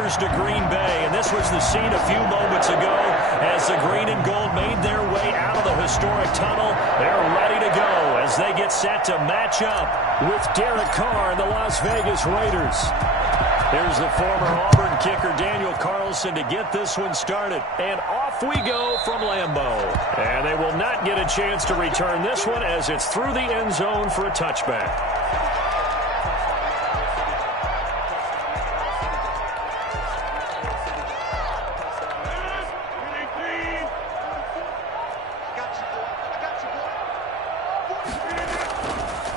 Packers to Green Bay, and this was the scene a few moments ago as the green and gold made their way out of the historic tunnel. They're ready to go as they get set to match up with Derek Carr and the Las Vegas Raiders. Here's the former Auburn kicker Daniel Carlson to get this one started. And off we go from Lambeau. And they will not get a chance to return this one as it's through the end zone for a touchback.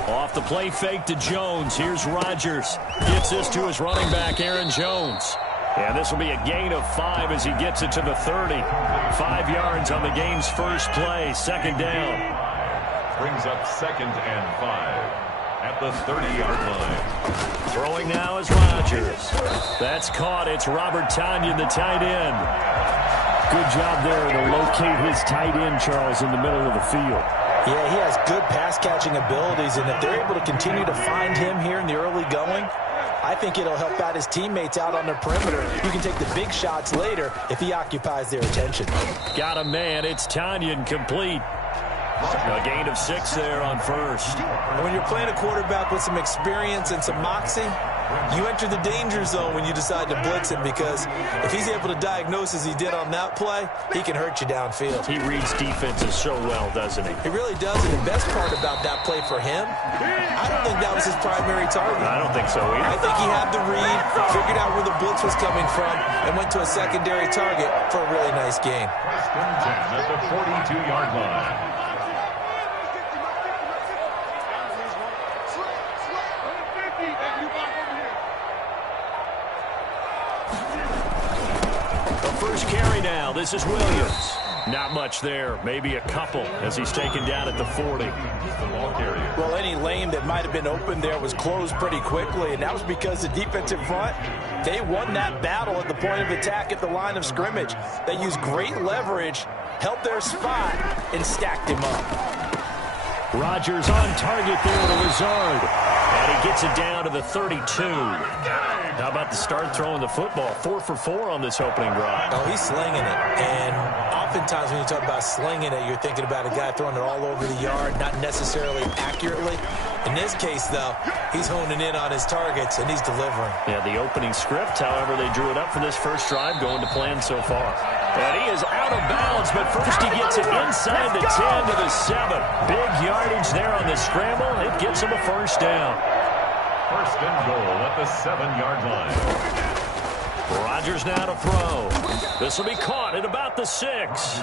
Off the play fake to Jones. Here's Rodgers. Gets this to his running back, Aaron Jones. And this will be a gain of 5 as he gets it to the 30. 5 yards on the game's first play. Second down. Brings up 2nd and 5 at the 30-yard line. Throwing now is Rodgers. That's caught. It's Robert Tonyan, the tight end. Good job there to locate his tight end, Charles, in the middle of the field. Yeah, he has good pass-catching abilities, and if they're able to continue to find him here in the early going, I think it'll help out his teammates out on the perimeter. You can take the big shots later if he occupies their attention. Got a man. It's Tonyan, complete. A gain of 6 there on first. And when you're playing a quarterback with some experience and some moxie, you enter the danger zone when you decide to blitz him, because if he's able to diagnose as he did on that play, he can hurt you downfield. He reads defenses so well, doesn't he? He really does, and the best part about that play for him, I don't think that was his primary target. I don't think so either. I think he had the read, figured out where the blitz was coming from, and went to a secondary target for a really nice gain. At the 42-yard line. First carry now. This is Williams. Not much there. Maybe a couple as he's taken down at the 40. Well, any lane that might have been open there was closed pretty quickly, and that was because the defensive front, they won that battle at the point of attack at the line of scrimmage. They used great leverage, held their spot, and stacked him up. Rodgers on target there to Lazard. And he gets it down to the 32. How about the start throwing the football? 4 for 4 on this opening drive. Oh, he's slinging it. And oftentimes when you talk about slinging it, you're thinking about a guy throwing it all over the yard, not necessarily accurately. In this case, though, he's honing in on his targets, and he's delivering. Yeah, the opening script, however, they drew it up for this first drive, going to plan so far. And he is out of bounds, but first he gets it inside the 10 to the 7. Big yardage there on the scramble. It gets him a first down. First and goal at the 7-yard line. Rodgers now to throw. This will be caught at about the 6.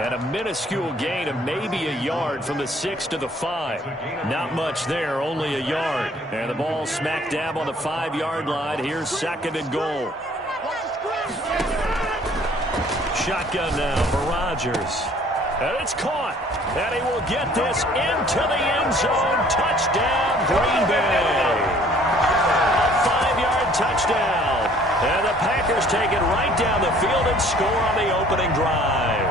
And a minuscule gain of maybe a yard from the 6 to the 5. Not much there, only a yard. And the ball smack dab on the 5-yard line. Here's 2nd and goal. Shotgun now for Rodgers. And it's caught. And he will get this into the end zone. Touchdown, Green Bay. A 5-yard touchdown. And the Packers take it right down the field and score on the opening drive.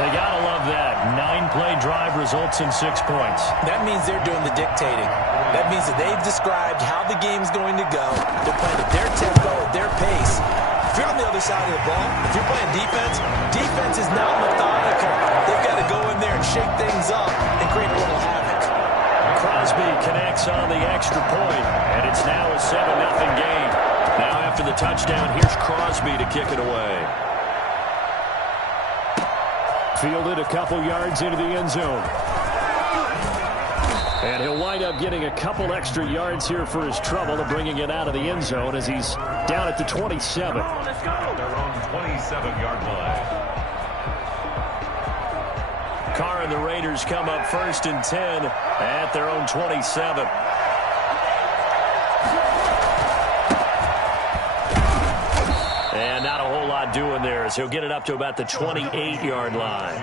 They got to love that. 9-play drive results in 6 points. That means they're doing the dictating. That means that they've described how the game's going to go. They're playing at their tempo, at their pace. If you're on the other side of the ball, if you're playing defense, defense is not methodical. They've got to go in there and shake things up and create a little havoc. Crosby connects on the extra point, and it's now a 7-0 game. Now after the touchdown, here's Crosby to kick it away. Fielded a couple yards into the end zone. And he'll wind up getting a couple extra yards here for his trouble of bringing it out of the end zone as he's down at the 27. Their own 27-yard line. Carr and the Raiders come up 1st and 10 at their own 27. And not a whole lot doing there as he'll get it up to about the 28-yard line.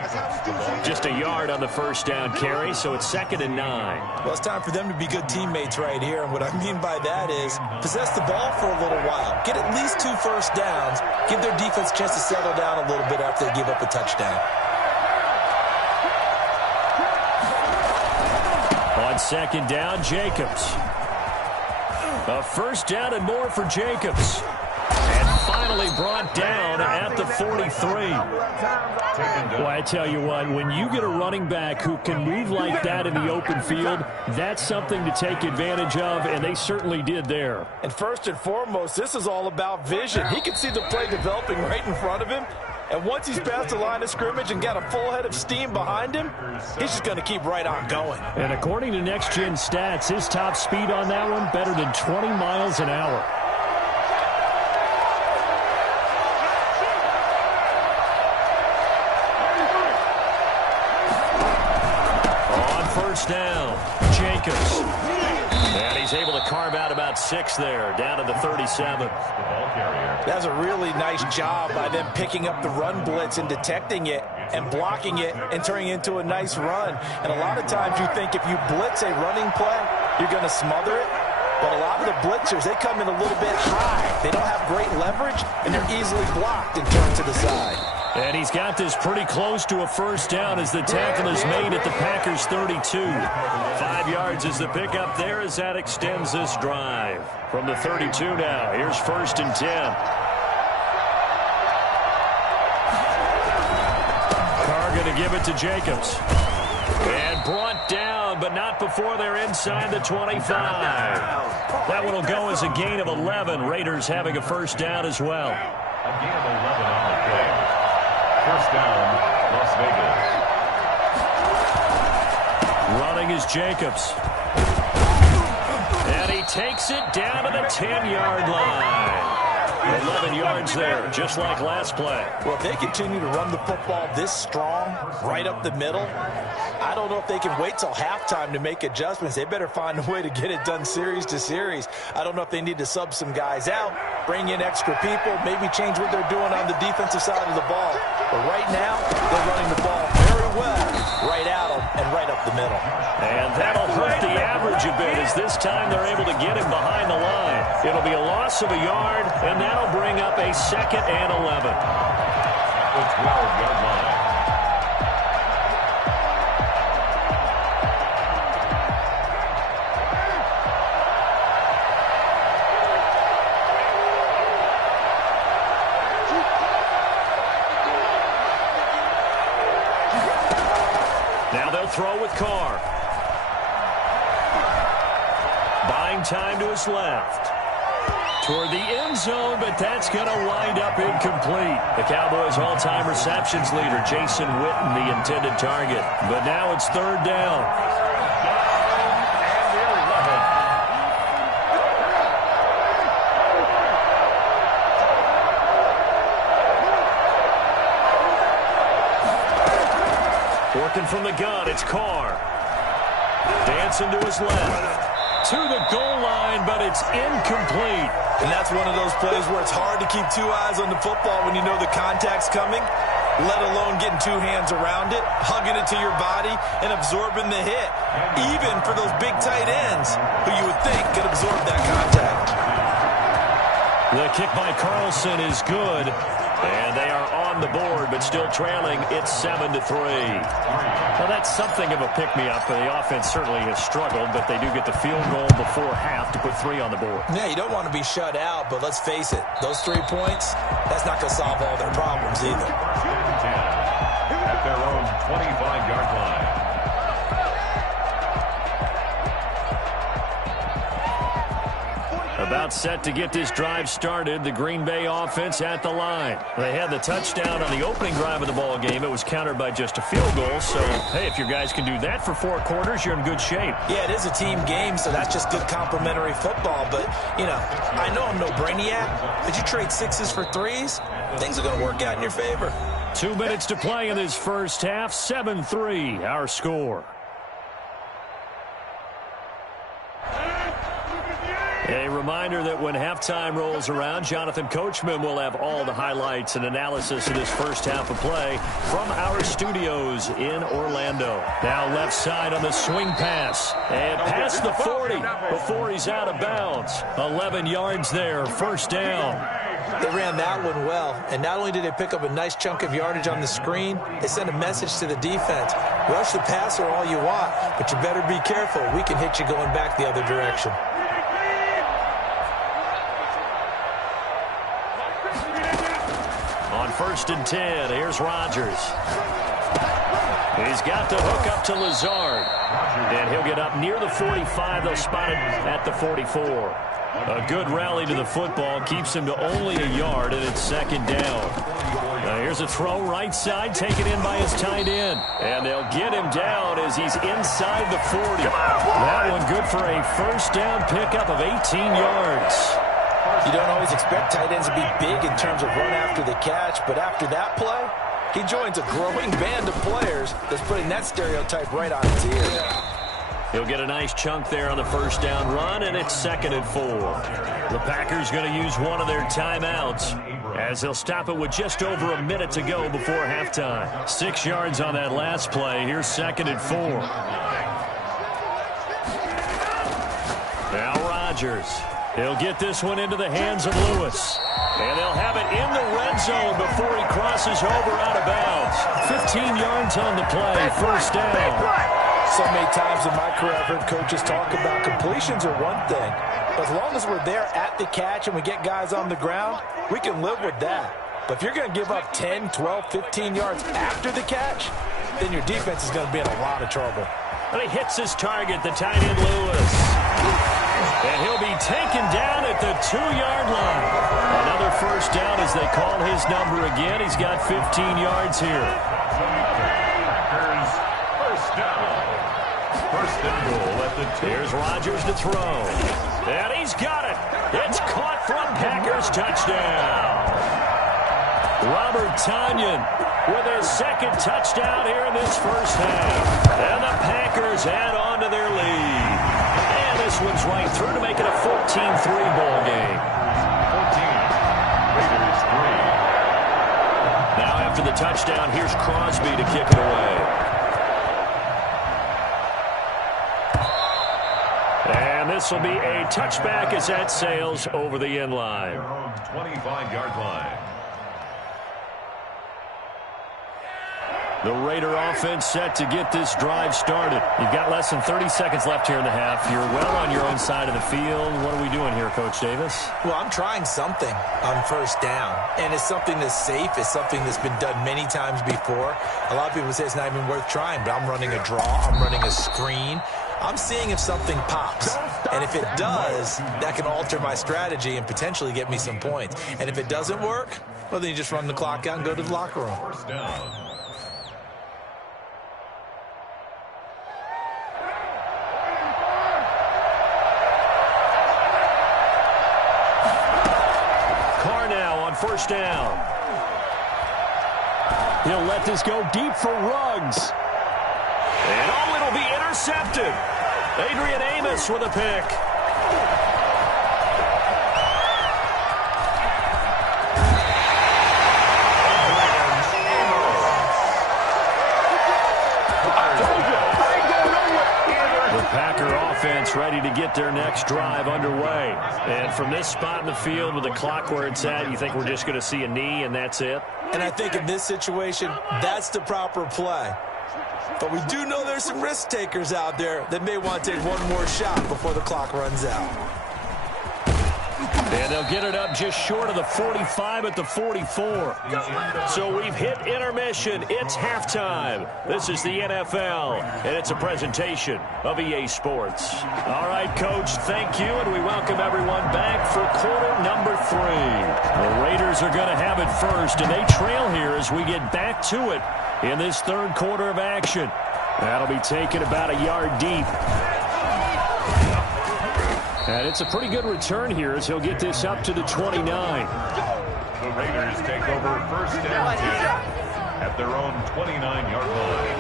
Just a yard on the first down carry, so it's 2nd and 9. Well, it's time for them to be good teammates right here, and what I mean by that is possess the ball for a little while. Get at least 2 first downs. Give their defense a chance to settle down a little bit after they give up a touchdown. On 2nd down, Jacobs. A first down and more for Jacobs. And finally brought down at the 43. Well, I tell you what, when you get a running back who can move like that in the open field, that's something to take advantage of, and they certainly did there. And first and foremost, this is all about vision. He can see the play developing right in front of him. And once he's past the line of scrimmage and got a full head of steam behind him, he's just going to keep right on going. And according to Next Gen Stats, his top speed on that one better than 20 miles an hour. Down, Jacobs. And he's able to carve out about 6 there, down to the 37. That's a really nice job by them picking up the run blitz and detecting it and blocking it and turning it into a nice run. And a lot of times you think if you blitz a running play, you're going to smother it. But a lot of the blitzers, they come in a little bit high. They don't have great leverage, and they're easily blocked and turned to the side. And he's got this pretty close to a first down as the tackle is made at the Packers' 32. 5 yards is the pickup there as that extends this drive. From the 32 now, here's 1st and 10. Carr going to give it to Jacobs. And brought down, but not before they're inside the 25. That one will go as a gain of 11. Raiders having a first down as well. A gain of 11 on the play. First down, Las Vegas. Running is Jacobs. And he takes it down to the 10-yard line. 11 yards there, just like last play. Well, if they continue to run the football this strong, right up the middle, I don't know if they can wait till halftime to make adjustments. They better find a way to get it done series to series. I don't know if they need to sub some guys out, bring in extra people, maybe change what they're doing on the defensive side of the ball. But right now, they're running the ball very well, right at them and right up the middle. And that'll hurt the average a bit as this time they're able to get him behind the line. It'll be a loss of a yard, and that'll bring up a 2nd and 11. The 12-yard line. Now they'll throw with Carr. Buying time to his left. Toward the end zone, but that's going to wind up incomplete. The Cowboys' all-time receptions leader, Jason Witten, the intended target. But now it's 3rd down. Working from the gun, it's Carr. Dancing to his left. To the goal line, but it's incomplete. And that's one of those plays where it's hard to keep 2 eyes on the football when you know the contact's coming, let alone getting 2 hands around it, hugging it to your body, and absorbing the hit. Even for those big tight ends, who you would think could absorb that contact. The kick by Carlson is good. And they are on the board, but still trailing. It's 7-3. Well, that's something of a pick-me-up. The offense certainly has struggled, but they do get the field goal before half to put 3 on the board. Yeah, you don't want to be shut out, but let's face it. Those 3 points, that's not going to solve all their problems either. At their own 25-yard line. About set to get this drive started, the Green Bay offense at the line. They had the touchdown on the opening drive of the ball game. It was countered by just a field goal. So, hey, if your guys can do that for 4 quarters, you're in good shape. Yeah, it is a team game, so that's just good complimentary football. But, you know, I know I'm no brainiac, but you trade 6s for 3s, things are going to work out in your favor. 2 minutes to play in this first half. 7-3, our score. A reminder that when halftime rolls around, Jonathan Coachman will have all the highlights and analysis of this first half of play from our studios in Orlando. Now left side on the swing pass. And past the 40 before he's out of bounds. 11 yards there, first down. They ran that one well, and not only did they pick up a nice chunk of yardage on the screen, they sent a message to the defense. Rush the passer all you want, but you better be careful. We can hit you going back the other direction. 1st and 10. Here's Rodgers. He's got the hook up to Lazard. And he'll get up near the 45. They'll spot it at the 44. A good rally to the football. Keeps him to only a yard, and it's 2nd down. Here's a throw right side, taken in by his tight end. And they'll get him down as he's inside the 40. That one good for a 1st down pickup of 18 yards. You don't always expect tight ends to be big in terms of run after the catch, but after that play, he joins a growing band of players that's putting that stereotype right on its ear. He'll get a nice chunk there on the 1st down run, and it's 2nd and 4. The Packers going to use one of their timeouts as they'll stop it with just over a minute to go before halftime. 6 yards on that last play. Here's 2nd and 4. Now Rodgers. He'll get this one into the hands of Lewis. And they'll have it in the red zone before he crosses over out of bounds. 15 yards on the play. 1st down. So many times in my career I've heard coaches talk about completions are one thing. But as long as we're there at the catch and we get guys on the ground, we can live with that. But if you're going to give up 10, 12, 15 yards after the catch, then your defense is going to be in a lot of trouble. And he hits his target, the tight end Lewis. And he'll be taken down at the 2-yard line. Another 1st down as they call his number again. He's got 15 yards here. Packers 1st down. 1st and goal at the 2. Here's Rodgers to throw. And he's got it. It's caught from Packers touchdown. Robert Tonyan with his 2nd touchdown here in this 1st half. And the Packers add on to their lead. And this one's right through to make it a 14-3 ball game. 14. Raiders 3. Now after the touchdown, here's Crosby to kick it away. And this will be a touchback as that sails over the end line. Their own 25-yard line. The Raider offense set to get this drive started. You've got less than 30 seconds left here in the half. You're well on your own side of the field. What are we doing here, Coach Davis? Well, I'm trying something on 1st down. And it's something that's safe. It's something that's been done many times before. A lot of people say it's not even worth trying, but I'm running a draw. I'm running a screen. I'm seeing if something pops. And if it does, that can alter my strategy and potentially get me some points. And if it doesn't work, well, then you just run the clock out and go to the locker room. 1st down. On 1st down. He'll let this go deep for Ruggs. And oh, it'll be intercepted. Adrian Amos with a pick. Packer offense ready to get their next drive underway. And from this spot in the field with the clock where it's at, you think we're just going to see a knee and that's it? And I think in this situation, that's the proper play. But we do know there's some risk takers out there that may want to take one more shot before the clock runs out. And they'll get it up just short of the 45 at the 44. So we've hit intermission. It's halftime. This is the NFL, and it's a presentation of EA Sports. All right, Coach, thank you, and we welcome everyone back for quarter number 3. The Raiders are going to have it first, and they trail here as we get back to it in this 3rd quarter of action. That'll be taken about a yard deep. And it's a pretty good return here as he'll get this up to the 29. The Raiders take over 1st and 10 at their own 29-yard line.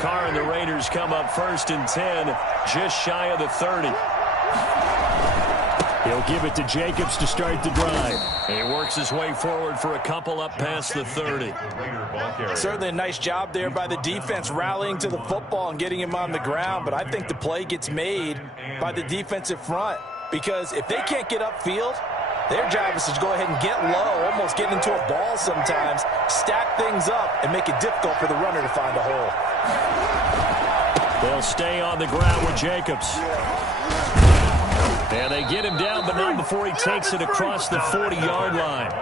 Carr and the Raiders come up 1st and 10, just shy of the 30. He'll give it to Jacobs to start the drive. And he works his way forward for a couple up past the 30. Certainly a nice job there by the defense rallying to the football and getting him on the ground. But I think the play gets made by the defensive front. Because if they can't get upfield, their job is to go ahead and get low, almost get into a ball sometimes, stack things up, and make it difficult for the runner to find a hole. They'll stay on the ground with Jacobs. And they get him down, but not before he takes it across the 40-yard line.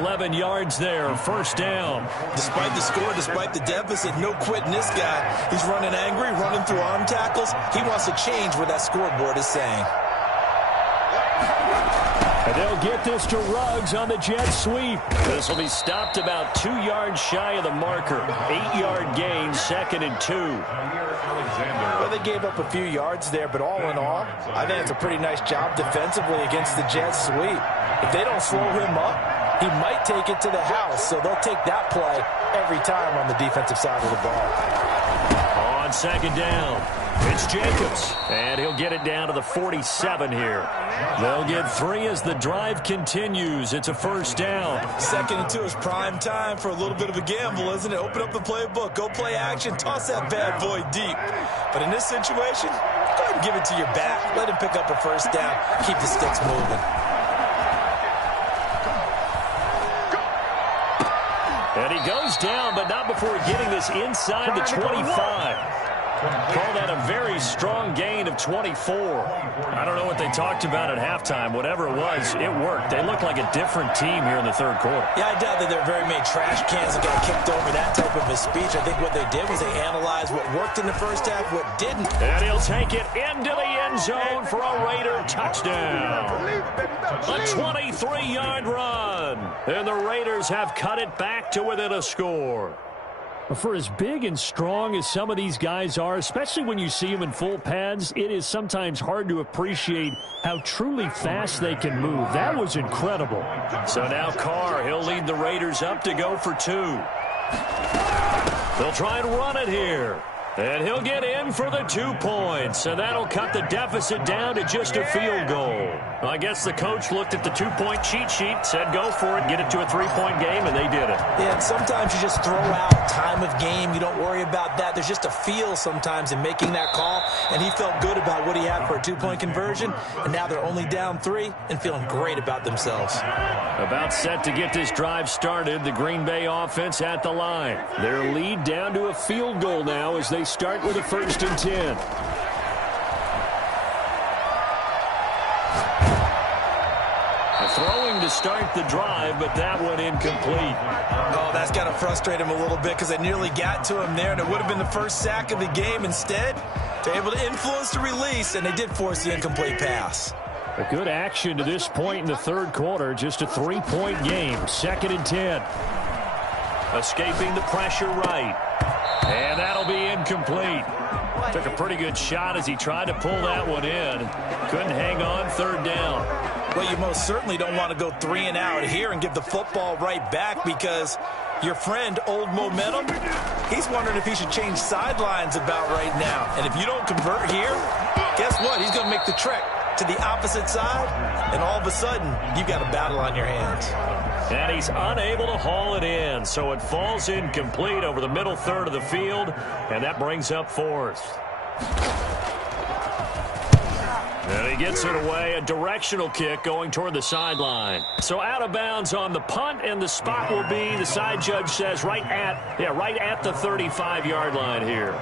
11 yards there, first down. Despite the score, despite the deficit, no quitting this guy. He's running angry, running through arm tackles. He wants to change what that scoreboard is saying. And they'll get this to Ruggs on the jet sweep. This will be stopped about 2 yards shy of the marker. 8-yard gain, 2nd and 2. Well, they gave up a few yards there, but all in all, I think it's a pretty nice job defensively against the jet sweep. If they don't slow him up, he might take it to the house, so they'll take that play every time on the defensive side of the ball. On 2nd down, it's Jacobs, and he'll get it down to the 47 here. They'll get 3 as the drive continues. It's a first down. 2nd and 2 is prime time for a little bit of a gamble, isn't it? Open up the playbook, go play action, toss that bad boy deep. But in this situation, go ahead and give it to your back. Let him pick up a first down. Keep the sticks moving. And he goes down, but not before getting this inside the 25. Call that a very strong gain of 24. I don't know what they talked about at halftime. Whatever it was, it worked. They look like a different team here in the third quarter. Yeah, I doubt that there are very many trash cans that got kicked over that type of a speech. I think what they did was they analyzed what worked in the first half, what didn't. And he'll take it into the end zone for a Raider touchdown. A 23-yard run. And the Raiders have cut it back to within a score. For as big and strong as some of these guys are, especially when you see them in full pads, it is sometimes hard to appreciate how truly fast they can move. That was incredible. So now Carr, he'll lead the Raiders up to go for 2. They'll try and run it here. And he'll get in for the 2 points, and that'll cut the deficit down to just a field goal. I guess the coach looked at the 2-point cheat sheet, said go for it, get it to a 3-point game, and they did it. Yeah, and sometimes you just throw out time of game. You don't worry about that. There's just a feel sometimes in making that call, and he felt good about what he had for a 2-point conversion, and now they're only down 3 and feeling great about themselves. About set to get this drive started, the Green Bay offense at the line. Their lead down to a field goal now as they start with a 1st and 10. Throwing to start the drive, but that one incomplete. Oh, that's got to frustrate him a little bit because they nearly got to him there, and it would have been the first sack of the game. Instead, they're able to influence the release, and they did force the incomplete pass. A good action to this point in the third quarter. Just a 3-point game. 2nd and 10. Escaping the pressure right. And that'll be incomplete. Took a pretty good shot as he tried to pull that one in. Couldn't hang on, 3rd down. Well, you most certainly don't want to go 3 and out here and give the football right back because your friend, Old Momentum, he's wondering if he should change sidelines about right now. And if you don't convert here, guess what? He's going to make the trek to the opposite side, and all of a sudden, you've got a battle on your hands. And he's unable to haul it in, so it falls incomplete over the middle third of the field, and that brings up 4th. And he gets it away, a directional kick going toward the sideline. So out of bounds on the punt, and the spot will be, the side judge says, right at the 35-yard line here.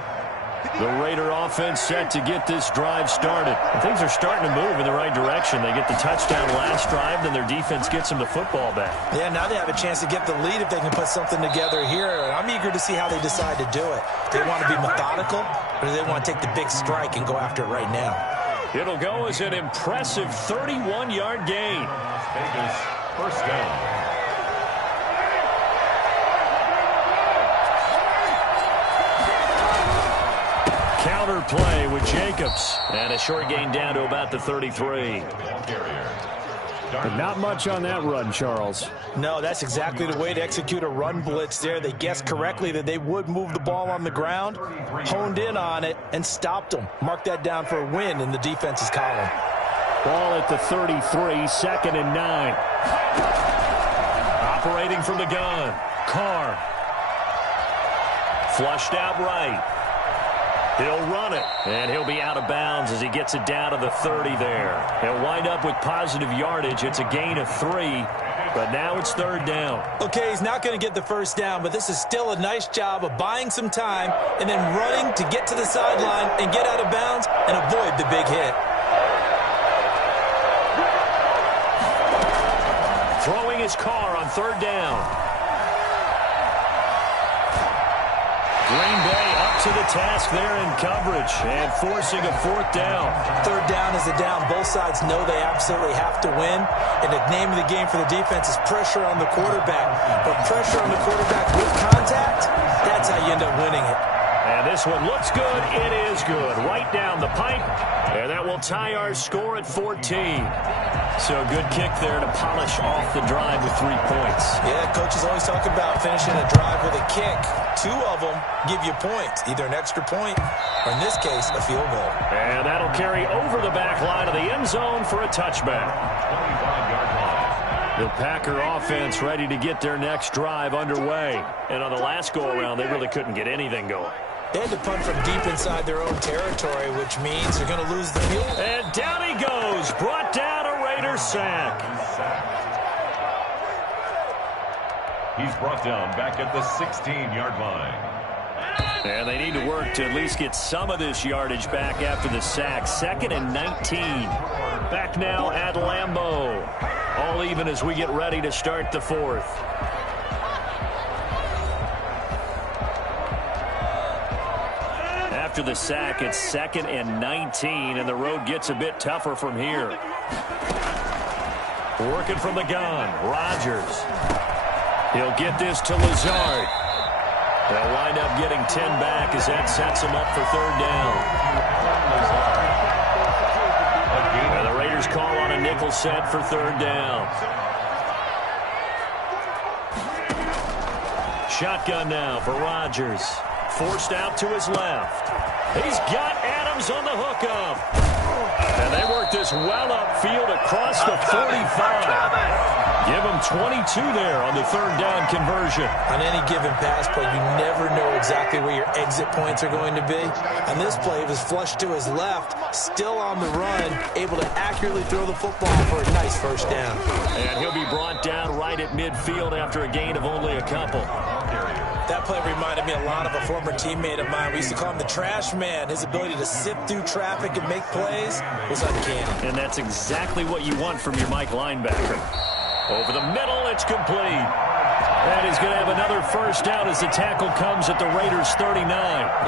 The Raider offense set to get this drive started. And things are starting to move in the right direction. They get the touchdown last drive, then their defense gets them the football back. Yeah, now they have a chance to get the lead if they can put something together here. And I'm eager to see how they decide to do it. Do they want to be methodical, or do they want to take the big strike and go after it right now? It'll go as an impressive 31-yard gain. Vegas, first down. Counter play with Jacobs. And a short gain down to about the 33. But not much on that run, Charles. No, that's exactly the way to execute a run blitz there. They guessed correctly that they would move the ball on the ground, honed in on it, and stopped them. Mark that down for a win in the defense's column. Ball at the 33, 2nd and 9. Operating from the gun. Carr. Flushed out right. He'll run it, and he'll be out of bounds as he gets it down to the 30 there. He'll wind up with positive yardage. It's a gain of 3, but now it's 3rd down. Okay, he's not going to get the first down, but this is still a nice job of buying some time and then running to get to the sideline and get out of bounds and avoid the big hit. throwing his car on third down. Green Bay up to the task there in coverage and forcing a fourth down. Third down is a down. Both sides know they absolutely have to win. And the name of the game for the defense is pressure on the quarterback. But pressure on the quarterback with contact, that's how you end up winning it. And this one looks good. It is good. Right down the pipe. And that will tie our score at 14. So a good kick there to polish off the drive with 3 points. Yeah, coaches always talk about finishing a drive with a kick. 2 of them give you points, either an extra point or, in this case, a field goal. And that'll carry over the back line of the end zone for a touchback. 25-yard line. The Packer offense ready to get their next drive underway. And on the last go-around, they really couldn't get anything going. They had to punt from deep inside their own territory, which means they're going to lose the field. And down he goes. Brought down a Raiders sack. He's brought down back at the 16-yard line. And they need to work to at least get some of this yardage back after the sack. 2nd and 19. Back now at Lambeau. All even as we get ready to start the fourth. After the sack, it's 2nd and 19, and the road gets a bit tougher from here. Working from the gun, Rodgers. He'll get this to Lazard. They'll wind up getting 10 back as that sets him up for third down. And the Raiders call on a nickel set for third down. Shotgun now for Rodgers. Forced out to his left. He's got Adams on the hookup. And they work this well upfield across the 45. Give him 22 there on the third down conversion. On any given pass play, you never know exactly where your exit points are going to be. On this play, it was flushed to his left, still on the run, able to accurately throw the football for a nice first down. And he'll be brought down right at midfield after a gain of only a couple. That play reminded me a lot of a former teammate of mine. We used to call him the trash man. His ability to sift through traffic and make plays was uncanny. And that's exactly what you want from your Mike linebacker. Over the middle, it's complete. And he's going to have another first down as the tackle comes at the Raiders' 39.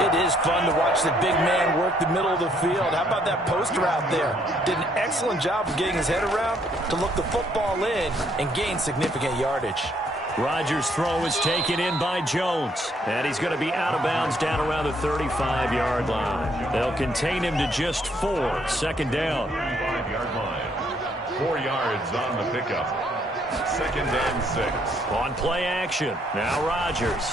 It is fun to watch the big man work the middle of the field. How about that post route there? Did an excellent job of getting his head around to look the football in and gain significant yardage. Rodgers' throw is taken in by Jones. And he's going to be out of bounds down around the 35-yard line. They'll contain him to just 4. 2nd down. 5-yard line. 4 yards on the pickup. 2nd and 6. On play action. Now Rodgers.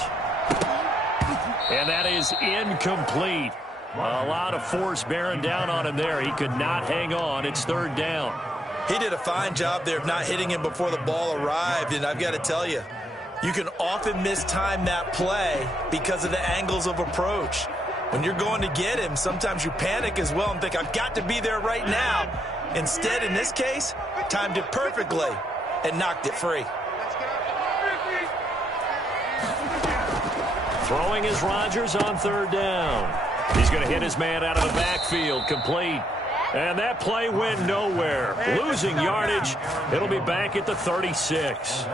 And that is incomplete. A lot of force bearing down on him there. He could not hang on. It's 3rd down. He did a fine job there of not hitting him before the ball arrived, and I've got to tell you, you can often mistime that play because of the angles of approach. When you're going to get him, sometimes you panic as well and think, I've got to be there right now. Instead, in this case, timed it perfectly and knocked it free. Throwing is Rodgers on 3rd down. He's going to hit his man out of the backfield, complete. And that play went nowhere. Losing yardage. It'll be back at the 36.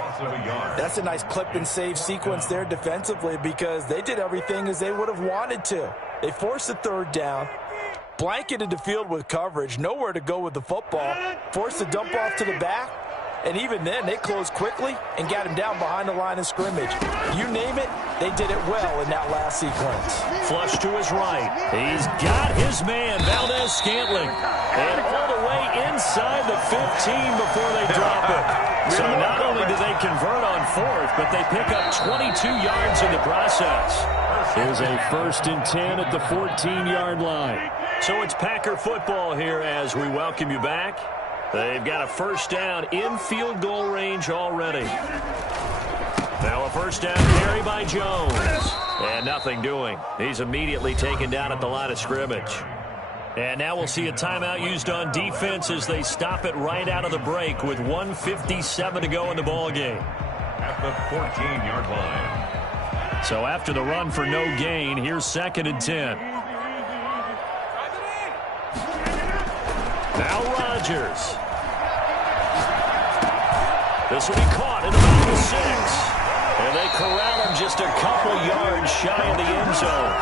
That's a nice clip and save sequence there defensively because they did everything as they would have wanted to. They forced the 3rd down, blanketed the field with coverage, nowhere to go with the football, forced the dump off to the back, and even then they closed quickly and got him down behind the line of scrimmage. You name it, they did it well in that last sequence. Flush to his right. He's got his man, Valdez-Scantling. And all the way inside the 15 before they drop it. So not only do they convert on 4th, but they pick up 22 yards in the process. Here's a 1st and 10 at the 14-yard line. So it's Packer football here as we welcome you back. They've got a first down in field goal range already. Now a first down carry by Jones. And nothing doing. He's immediately taken down at the line of scrimmage. And now we'll see a timeout used on defense as they stop it right out of the break with 1:57 to go in the ballgame. At the 14-yard line. So after the run for no gain, here's 2nd and 10. Now Rodgers. The This will be caught at about the 6. And they corral him just a couple yards shy of the end zone.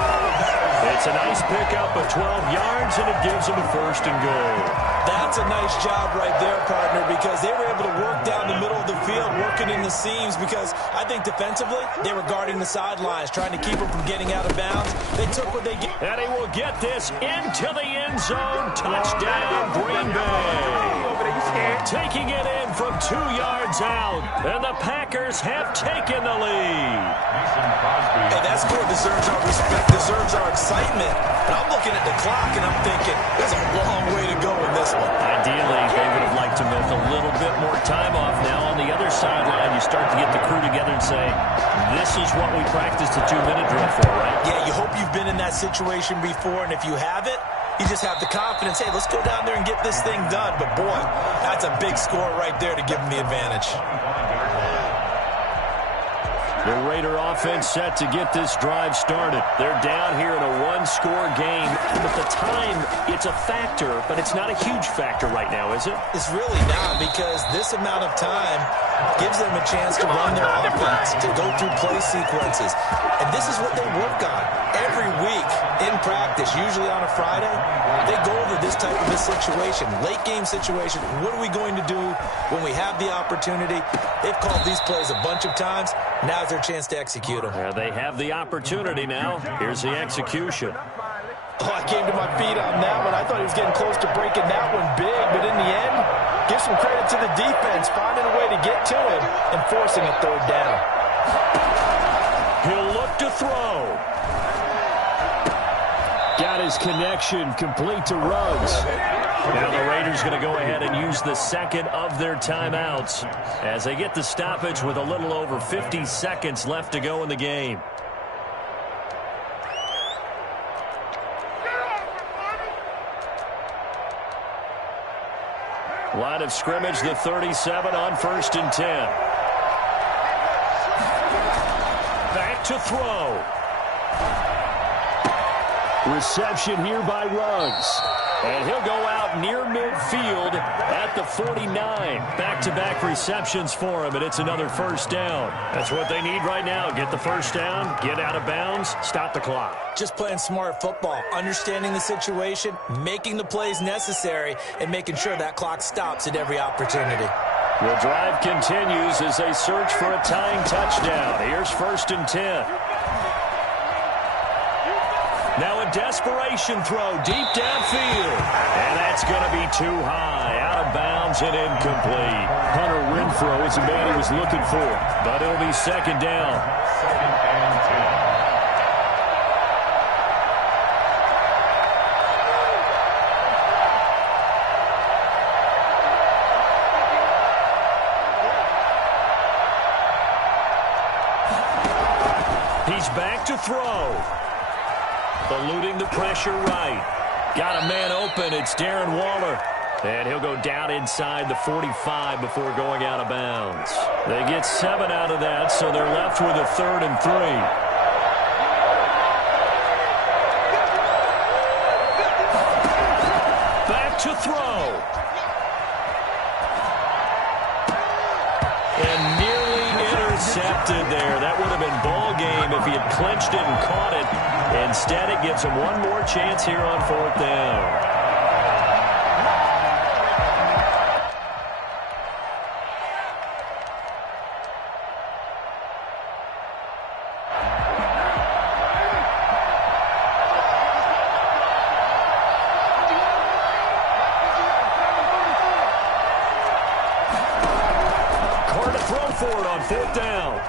It's a nice pickup of 12 yards, and it gives them a 1st and goal. That's a nice job right there, partner, because they were able to work down the middle of the field, working in the seams, because I think defensively they were guarding the sidelines, trying to keep them from getting out of bounds. They took what they get. And he will get this into the end zone. Touchdown, Green Bay. Taking it in from 2 yards out, and the Packers have taken the lead. Hey, that score deserves our respect, deserves our excitement. But I'm looking at the clock, and I'm thinking, there's a long way to go in this one. Ideally, they would have liked to milk a little bit more time off. Now, on the other sideline, you start to get the crew together and say, this is what we practiced the 2-minute drill for, right? Yeah, you hope you've been in that situation before, and if you haven't, you just have the confidence, hey, let's go down there and get this thing done. But, boy, that's a big score right there to give them the advantage. The Raider offense set to get this drive started. They're down here in a one-score game. But the time, it's a factor, but it's not a huge factor right now, is it? It's really not, because this amount of time gives them a chance to run their offense, to go through play sequences. And this is what they work on every week in practice, usually on a Friday. They go over this type of a situation, late-game situation. What are we going to do when we have the opportunity? They've called these plays a bunch of times. Now's their chance to execute them. They have the opportunity now. Here's the execution. Oh, I came to my feet on that one. I thought he was getting close to breaking that one big, but in the end, give some credit to the defense, finding a way to get to him and forcing a 3rd down. He'll look to throw. Got his connection complete to Ruggs. Now the Raiders going to go ahead and use the 2nd of their timeouts as they get the stoppage with a little over 50 seconds left to go in the game. Line of scrimmage, the 37 on 1st and 10. Back to throw. Reception here by Ruggs. And he'll go out near midfield at the 49. Back-to-back receptions for him, and it's another 1st down. That's what they need right now. Get the 1st down, get out of bounds, stop the clock. Just playing smart football, understanding the situation, making the plays necessary, and making sure that clock stops at every opportunity. The drive continues as they search for a tying touchdown. Here's 1st and 10. Now a desperation throw deep downfield. And that's going to be too high. Out of bounds and incomplete. Hunter Renfrow is the man he was looking for. But it'll be 2nd down. 2nd and 10. He's back to throw. Eluding the pressure right. Got a man open. It's Darren Waller. And he'll go down inside the 45 before going out of bounds. They get 7 out of that, so they're left with a 3rd and 3. Back to throw. And nearly intercepted there. That would have been ball game if he had clinched it and caught it. Instead, it gives him one more chance here on 4th down. Carr to throw for it on 4th down.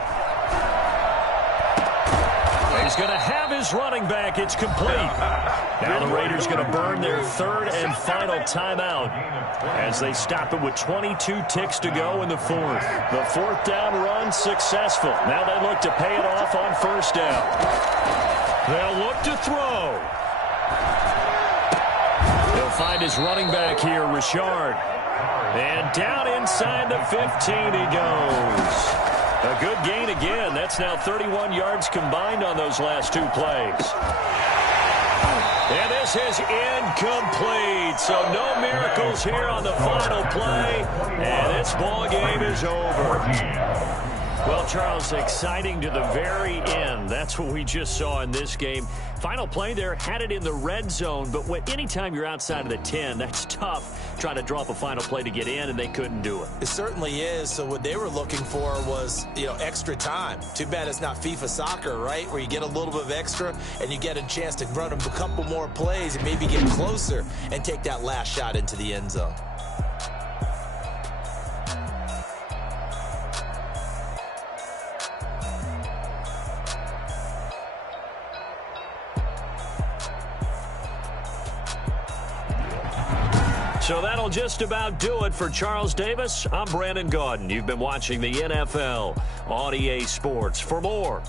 He's going to have his running back. It's complete. Now the Raiders going to burn their 3rd and final timeout as they stop it with 22 ticks to go in the 4th. The 4th down run successful. Now they look to pay it off on 1st down. They'll look to throw. He'll find his running back here, Richard. And down inside the 15 he goes. A good gain again. That's now 31 yards combined on those last 2 plays. And this is incomplete. So no miracles here on the final play. And this this ball game is over. Well, Charles, exciting to the very end. That's what we just saw in this game. Final play there, had it in the red zone, but anytime you're outside of the 10, that's tough trying to drop a final play to get in, and they couldn't do it. It certainly is. So what they were looking for was, extra time. Too bad it's not FIFA soccer, right, where you get a little bit of extra and you get a chance to run a couple more plays and maybe get closer and take that last shot into the end zone. So that'll just about do it for Charles Davis. I'm Brandon Gaudin. You've been watching the NFL on EA Sports. For more